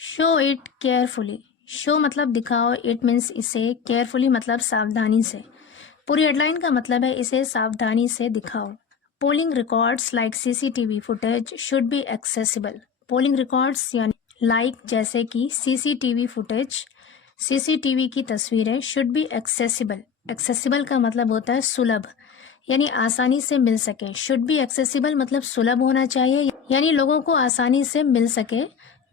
Show it carefully. Show मतलब दिखाओ, it means इसे, केयरफुली मतलब सावधानी से। पूरी हेडलाइन का मतलब है इसे सावधानी से दिखाओ। Polling records like CCTV footage should be accessible. Polling records यानी लाइक जैसे कि सीसीटीवी फुटेज, सीसीटीवी की तस्वीरें, शुड बी एक्सेसिबल। एक्सेसिबल का मतलब होता है सुलभ, यानी आसानी से मिल सके। शुड बी एक्सेसिबल मतलब सुलभ होना चाहिए, यानी लोगों को आसानी से मिल सके।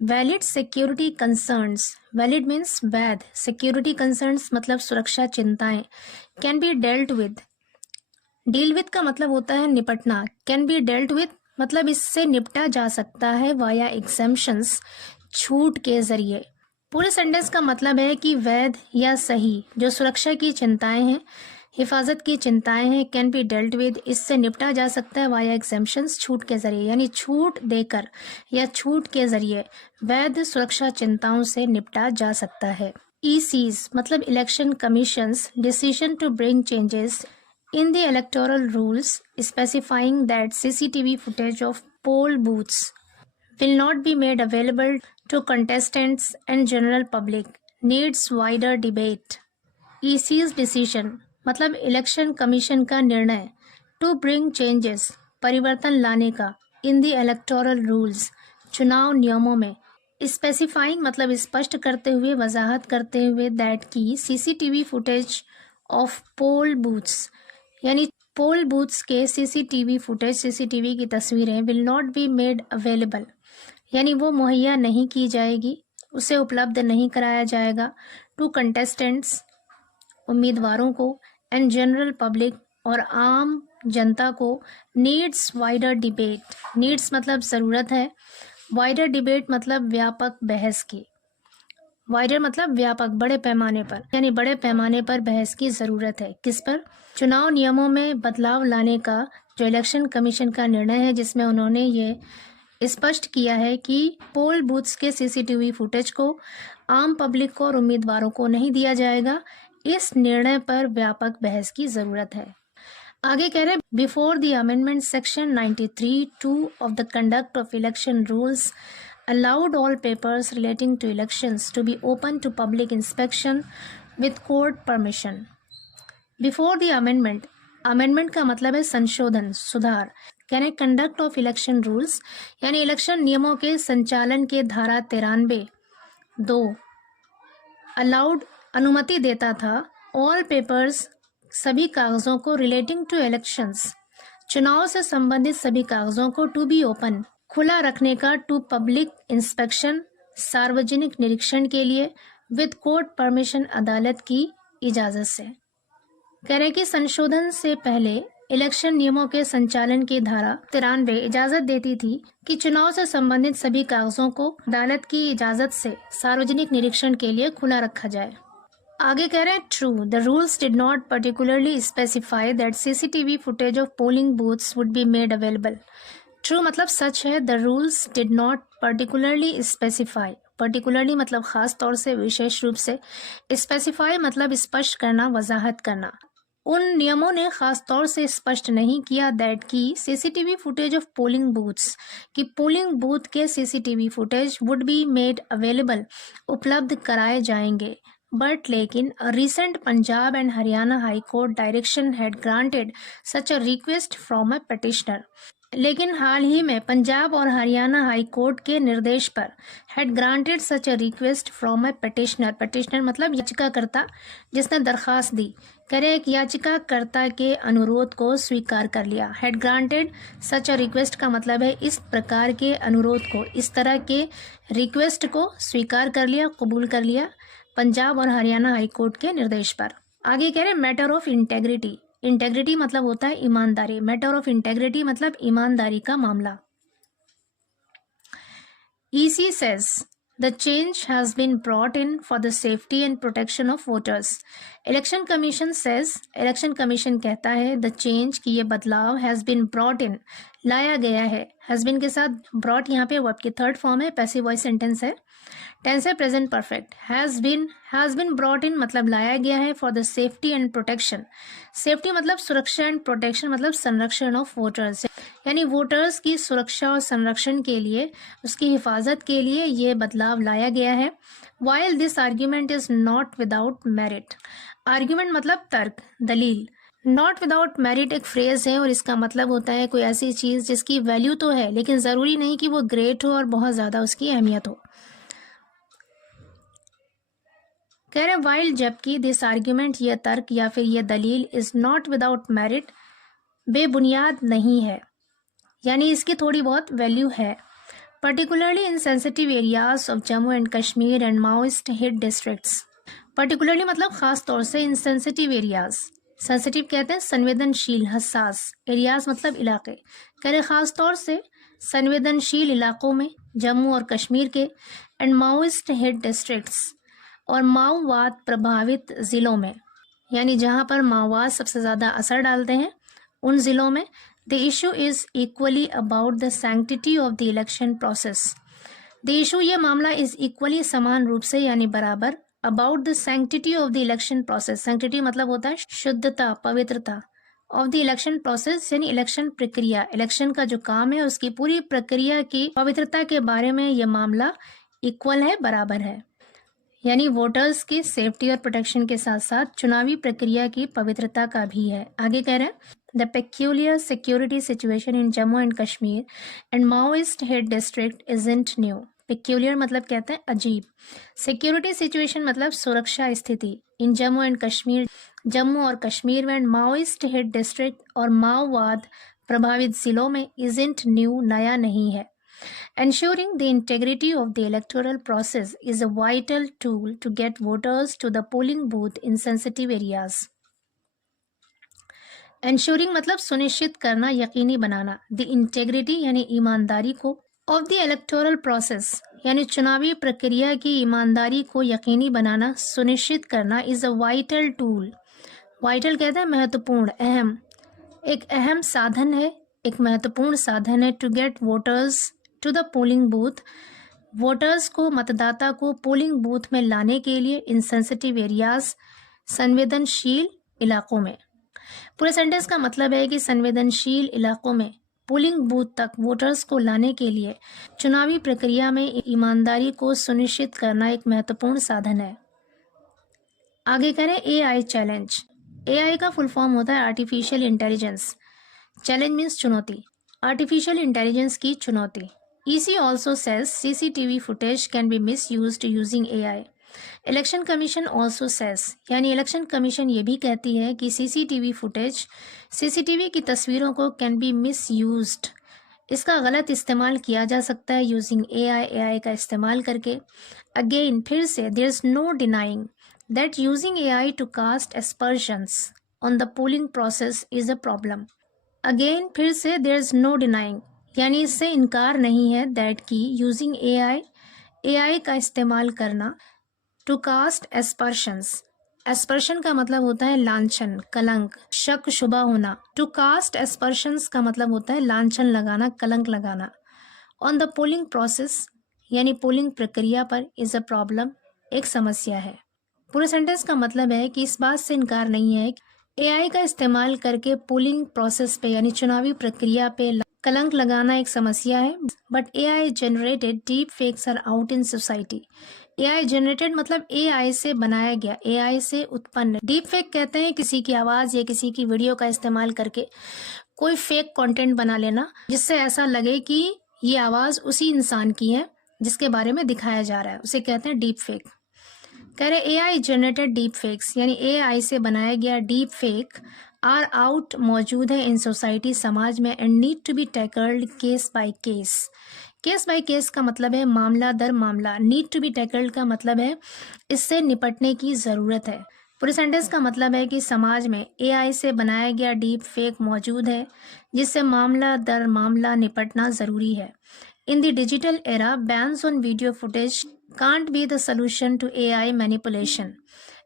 Valid security concerns, valid means वैध, सिक्योरिटी कंसर्न्स मतलब सुरक्षा चिंताएं। Can be dealt with, deal with का मतलब होता है निपटना। कैन बी डेल्ट विद मतलब इससे निपटा जा सकता है वाया एग्जेम्पशंस, छूट के जरिए। पूरे सेंटेंस का मतलब है कि वैध या सही जो सुरक्षा की चिंताएं हैं, हिफाजत की चिंताएं हैं, कैन बी डेल्ट विद, इससे निपटा जा सकता है वाया एग्जेम्पशंस, छूट के जरिए, यानी छूट देकर या छूट के जरिए वैध सुरक्षा चिंताओं से निपटा जा सकता है। ECs मतलब election commission's decision to bring changes in the electoral rules specifying that CCTV footage of poll booths will not be made available to contestants and general public needs wider debate. EC's decision मतलब election commission का निर्णय, to bring changes परिवर्तन लाने का, in the electoral rules चुनाव नियमों में, specifying मतलब स्पष्ट करते हुए, वजाहत करते हुए, दैट की CCTV footage of poll booths यानी पोल बूथ्स के सीसीटीवी फुटेज, सीसीटीवी की तस्वीरें, will not be made available यानी वो मुहैया नहीं की जाएगी, उसे उपलब्ध नहीं कराया जाएगा, टू कंटेस्टेंट्स उम्मीदवारों को, एंड जनरल पब्लिक और आम जनता को, नीड्स वाइडर डिबेट, नीड्स मतलब ज़रूरत है, वाइडर डिबेट मतलब व्यापक बहस की, वाइडर मतलब व्यापक, बड़े पैमाने पर, यानी बड़े पैमाने पर बहस की ज़रूरत है। किस पर? चुनाव नियमों में बदलाव लाने का जो इलेक्शन कमीशन का निर्णय है, जिसमें उन्होंने ये स्पष्ट किया है कि पोल बूथ्स के सीसीटीवी फुटेज को आम पब्लिक को और उम्मीदवारों को नहीं दिया जाएगा, इस निर्णय पर व्यापक बहस की ज़रूरत है। आगे कह रहे हैं, before the amendment section 93(2) of the conduct of election rules allowed all papers relating to elections to be open to public inspection with court permission. Before the amendment, amendment का मतलब है संशोधन, सुधार। कहने कंडक्ट ऑफ इलेक्शन रूल्स यानी election नियमों के संचालन के धारा 93(2) अलाउड अनुमति देता था, ऑल पेपर्स सभी कागजों को, रिलेटिंग टू इलेक्शंस चुनाव से संबंधित सभी कागजों को, टू बी ओपन खुला रखने का, टू पब्लिक इंस्पेक्शन सार्वजनिक निरीक्षण के लिए, विद कोर्ट परमिशन अदालत की इजाज़त से। कह रहे कि संशोधन से पहले इलेक्शन नियमों के संचालन की धारा 93 इजाज़त देती थी कि चुनाव से संबंधित सभी कागजों को अदालत की इजाज़त से सार्वजनिक निरीक्षण के लिए खुला रखा जाए। आगे कह रहे हैं, true the rules did not particularly specify that CCTV footage of polling booths would be made available. True मतलब सच है, the rules did not particularly specify, particularly मतलब खास तौर से, विशेष रूप से, स्पेसिफाई मतलब स्पष्ट करना, वजाहत करना। उन नियमों ने खास तौर से स्पष्ट नहीं किया दैट की CCTV footage of polling booths कि पोलिंग बूथ के CCTV footage would be made available उपलब्ध कराए जाएंगे, बट लेकिन recent Punjab and Haryana high court direction had granted such a request from a petitioner. लेकिन हाल ही में पंजाब और हरियाणा हाई कोर्ट के निर्देश पर had granted such a request from a petitioner, petitioner मतलब याचिकाकर्ता जिसने दरखास्त दी, करे एक याचिकाकर्ता के अनुरोध को स्वीकार कर लिया। Had granted such a request का मतलब है इस प्रकार के अनुरोध को, इस तरह के रिक्वेस्ट को स्वीकार कर लिया, कबूल कर लिया पंजाब और हरियाणा हाई कोर्ट के निर्देश पर। आगे कह रहे मैटर ऑफ इंटेग्रिटी, इंटेग्रिटी मतलब होता है ईमानदारी, मैटर ऑफ इंटेग्रिटी मतलब ईमानदारी का मामला। EC says the change has been brought in for the safety and protection of voters. Election Commission says, Election Commission कहता है the change कि ये बदलाव has been brought in लाया गया है, हस्बैंड के साथ ब्रॉट यहाँ पे वर्ब की थर्ड फॉर्म है, पैसिव वॉइस सेंटेंस है। टेंस है present perfect. Has been brought in मतलब लाया गया है for the safety and protection. Safety मतलब सुरक्षा एंड प्रोटेक्शन मतलब संरक्षण ऑफ वोटर्स, यानी वोटर्स की सुरक्षा और संरक्षण के लिए, उसकी हिफाजत के लिए ये बदलाव लाया गया है। While this argument is not without merit. Argument मतलब तर्क, दलील। नॉट विदाउट मेरिट एक फ्रेज है और इसका मतलब होता है कोई ऐसी चीज जिसकी वैल्यू तो है लेकिन जरूरी नहीं कि वो ग्रेट हो और बहुत ज्यादा उसकी अहमियत हो। कह रहे वाइल जबकि दिस आर्ग्यूमेंट ये तर्क या फिर ये दलील इज नॉट विदाउट मेरिट बेबुनियाद नहीं है, यानी इसकी थोड़ी बहुत वैल्यू है। Particularly in sensitive areas of Jammu and Kashmir and Maoist hit districts. Particularly मतलब खास तौर से इन सेंसिटिव एरियाज, सेंसिटिव कहते हैं संवेदनशील, हसास, एरियाज मतलब इलाके। कह रहे खास तौर से संवेदनशील इलाकों में, जम्मू और कश्मीर के, एंड माओइस्ट हिट डिस्ट्रिक्ट्स और माओवाद प्रभावित जिलों में, यानी जहां पर माओवाद सबसे ज्यादा असर डालते हैं उन जिलों में। The issue is equally about the sanctity of the election process. The issue ये मामला इज इक्वली समान रूप से यानी बराबर, about the sanctity of the election process. Sanctity मतलब होता है शुद्धता, पवित्रता, ऑफ द इलेक्शन प्रोसेस यानी इलेक्शन प्रक्रिया, इलेक्शन का जो काम है उसकी पूरी प्रक्रिया की पवित्रता के बारे में यह मामला इक्वल है, बराबर है, यानी वोटर्स की सेफ्टी और प्रोटेक्शन के साथ साथ चुनावी प्रक्रिया की पवित्रता का भी है। आगे कह रहे हैं the peculiar security situation in Jammu and Kashmir and Maoist hit district isn't new. Peculiar मतलब कहते हैं अजीब, सिक्योरिटी सिचुएशन मतलब सुरक्षा स्थिति, इन जम्मू एंड कश्मीर, जम्मू और कश्मीर में, एंड माओइस्ट हिट डिस्ट्रिक्ट और माओवाद प्रभावित जिलों में, इजंट न्यू नया नहीं है। Ensuring the integrity of the electoral process is a vital tool to get voters to the polling booth in sensitive areas. Ensuring मतलब सुनिश्चित करना, यकीनी बनाना, the integrity यानी ईमानदारी को, of the electoral process यानी चुनावी प्रक्रिया की ईमानदारी को यकीनी बनाना, सुनिश्चित करना, is a vital tool. Vital कहते हैं महत्वपूर्ण, अहम, एक अहम साधन है, एक महत्वपूर्ण साधन है, to get voters to the polling booth, voters को, मतदाता को पोलिंग बूथ में लाने के लिए, इन सेंसिटिव एरियाज संवेदनशील इलाकों में। पूरे सेंटेंस का मतलब है कि संवेदनशील इलाकों में पोलिंग बूथ तक वोटर्स को लाने के लिए चुनावी प्रक्रिया में ईमानदारी को सुनिश्चित करना एक महत्वपूर्ण साधन है। आगे करें एआई चैलेंज। एआई का फुल फॉर्म होता है आर्टिफिशियल इंटेलिजेंस। चैलेंज मीन्स चुनौती, आर्टिफिशियल इंटेलिजेंस की चुनौती। EC also says CCTV footage can be misused using AI. Election commission also says यानी इलेक्शन कमीशन ये भी कहती है कि CCTV फुटेज, CCTV की तस्वीरों को can be misused, इसका गलत इस्तेमाल किया जा सकता है यूजिंग AI का इस्तेमाल करके। अगेन फिर से there is no denying that using AI to cast aspersions on the polling process is a problem. Again फिर से there is no denying यानी इससे इनकार नहीं है दैट की यूजिंग AI का इस्तेमाल करना टू कास्ट एस्पर्शंस। एस्पर्शन का मतलब होता है लांछन, कलंक, शक, शुबा होना। टू कास्ट एस्पर्शंस का मतलब होता है लांछन लगाना, कलंक लगाना। ऑन द पोलिंग प्रोसेस यानी पोलिंग प्रक्रिया पर, इज अ प्रॉब्लम, एक समस्या है। पूरे सेंटेंस का मतलब है कि इस बात से इनकार नहीं है कि AI का इस्तेमाल करके पोलिंग प्रोसेस पे यानी चुनावी प्रक्रिया पे कलंक लगाना एक समस्या है। But AI generated deep fakes are out in society. AI generated मतलब AI से बनाया गया, AI से उत्पन्न। डीप फेक कहते हैं किसी की आवाज या किसी की वीडियो का इस्तेमाल करके कोई फेक कंटेंट बना लेना जिससे ऐसा लगे कि ये आवाज उसी इंसान की है जिसके बारे में दिखाया जा रहा है, उसे कहते हैं डीप फेक। कह रहे AI जनरेटेड डीप फेक्स यानी AI से बनाया गया डीप फेक आर आउट, मौजूद है, इन सोसाइटी, समाज में, and need to be tackled case by case. Case by case का मतलब है मामला दर मामला, नीड टू बी टैकल्ड का मतलब है इससे निपटने की ज़रूरत है। पूरे सेंटेंस का मतलब है कि समाज में AI से बनाया गया डीप फेक मौजूद है जिससे मामला दर मामला निपटना ज़रूरी है। In the digital era bans on video footage can't be the solution to AI manipulation.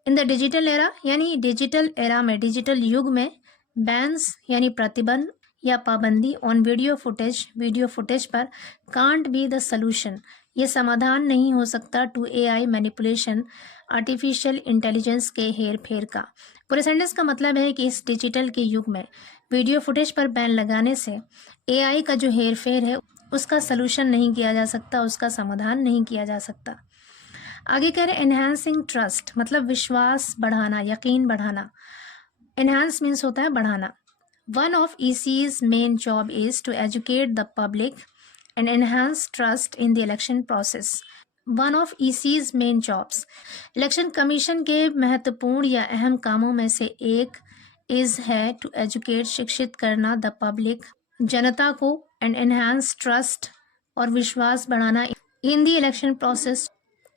In the digital era यानी डिजिटल एरा में, डिजिटल युग में, बैन्स यानी प्रतिबंध या पाबंदी ऑन वीडियो फुटेज पर कांट बी द सोल्यूशन, ये समाधान नहीं हो सकता to AI manipulation, artificial intelligence के हेर फेर का। पूरे सेंटेंस का मतलब है कि इस डिजिटल के युग में वीडियो फुटेज पर बैन लगाने से एआई का जो हेर फेर है उसका सलूशन नहीं किया जा सकता, उसका समाधान नहीं किया जा सकता। आगे कह रहे एनहांसिंग ट्रस्ट, मतलब विश्वास बढ़ाना, यकीन बढ़ाना। एनहांस मीन्स होता है बढ़ाना। One of EC's main job is to educate the public and enhance trust in the election process. One of EC's main jobs, election commission के महत्वपूर्ण या अहम कामों में से एक इज है टू एजुकेट, शिक्षित करना, द पब्लिक, जनता को, एंड एनहांस ट्रस्ट और विश्वास बढ़ाना इन द इलेक्शन प्रोसेस,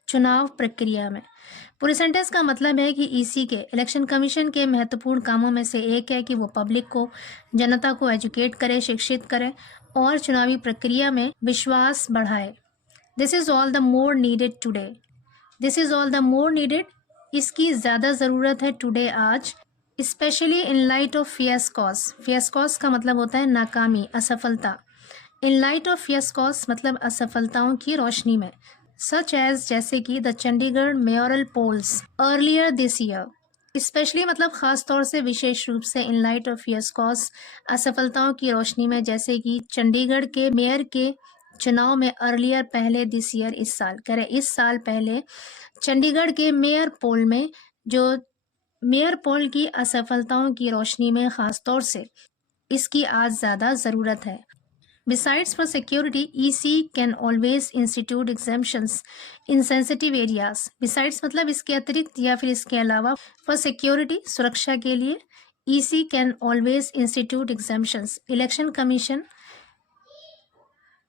चुनाव प्रक्रिया में। पूरे सेंटेंस का मतलब है कि EC के, इलेक्शन कमीशन के महत्वपूर्ण कामों में से एक है कि वो पब्लिक को, जनता को एजुकेट करे, शिक्षित करे और चुनावी प्रक्रिया में विश्वास बढ़ाए। This is all the more needed today, this is all the more needed, इसकी ज़्यादा ज़रूरत है टुडे, आज, स्पेशली इन लाइट ऑफ फियास्कोस। फियास्कोस का मतलब होता है नाकामी, असफलता। इन लाइट ऑफ फियास्कोस मतलब असफलताओं की रोशनी में। सच एज, जैसे कि the Chandigarh mayoral polls earlier this year, especially मतलब खास तौर से, विशेष रूप से, इन लाइट ऑफ फियास्कोस असफलताओं की रोशनी में, जैसे कि चंडीगढ़ के मेयर के चुनाव में, अर्लियर पहले, दिस ईयर इस साल, कह रहे इस साल पहले, चंडीगढ़ के मेयर पोल में, जो मेयर पोल की असफलताओं की रोशनी में खास तौर से इसकी आज ज़्यादा ज़रूरत है। Besides, for security, EC can always institute exemptions in sensitive areas. Besides मतलब इसके अतिरिक्त या फिर इसके अलावा, for security, सुरक्षा के लिए, EC can always institute exemptions. Election Commission,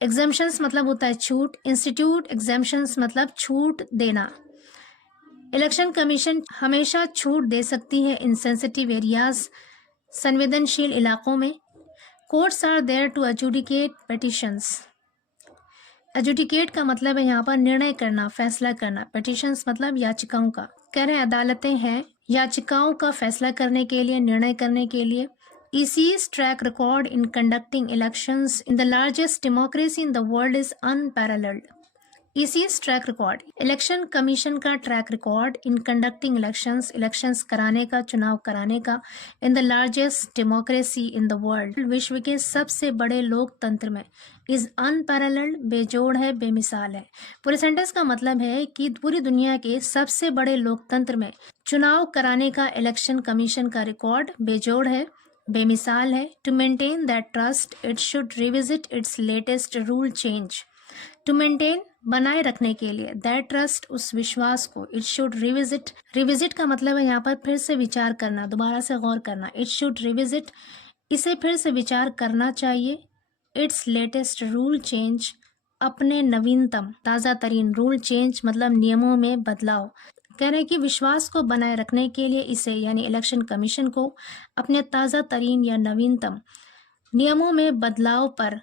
exemptions मतलब होता है छूट, institute exemptions मतलब छूट देना। इलेक्शन कमीशन हमेशा छूट दे सकती है इन सेंसिटिव एरियाज, संवेदनशील इलाकों में। Courts are there to adjudicate petitions. Adjudicate का मतलब है यहाँ पर निर्णय करना, फैसला करना। पेटिशंस मतलब याचिकाओं का। कह रहे अदालतें हैं याचिकाओं का फैसला करने के लिए, निर्णय करने के लिए। EC's track record in conducting elections in the largest democracy in the world is unparalleled. EC's track record, election commission का track record, in conducting elections कराने का, चुनाव कराने का, in the largest democracy in the world, विश्व के सबसे बड़े लोकतंत्र में, इज अनपैरेलल्ड, बेजोड़ है, बेमिसाल है। पूरे सेंटेंस का मतलब है कि पूरी दुनिया के सबसे बड़े लोकतंत्र में चुनाव कराने का इलेक्शन कमीशन का रिकॉर्ड बेजोड़ है, बेमिसाल है। To maintain that trust it should revisit its latest rule change. To maintain बनाए रखने के लिए, दैट ट्रस्ट उस विश्वास को, इट शुड रिविजिट, रिविजिट का मतलब है यहाँ पर फिर से विचार करना, दोबारा से गौर करना। इट शुड रिविजिट, इसे फिर से विचार करना चाहिए। इट्स लेटेस्ट रूल चेंज, अपने नवीनतम, ताज़ा तरीन, रूल चेंज मतलब नियमों में बदलाव। कह रहे हैं कि विश्वास को बनाए रखने के लिए इसे, यानी इलेक्शन कमीशन को, अपने ताज़ा तरीन या नवीनतम नियमों में बदलाव पर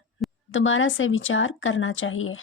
दोबारा से विचार करना चाहिए।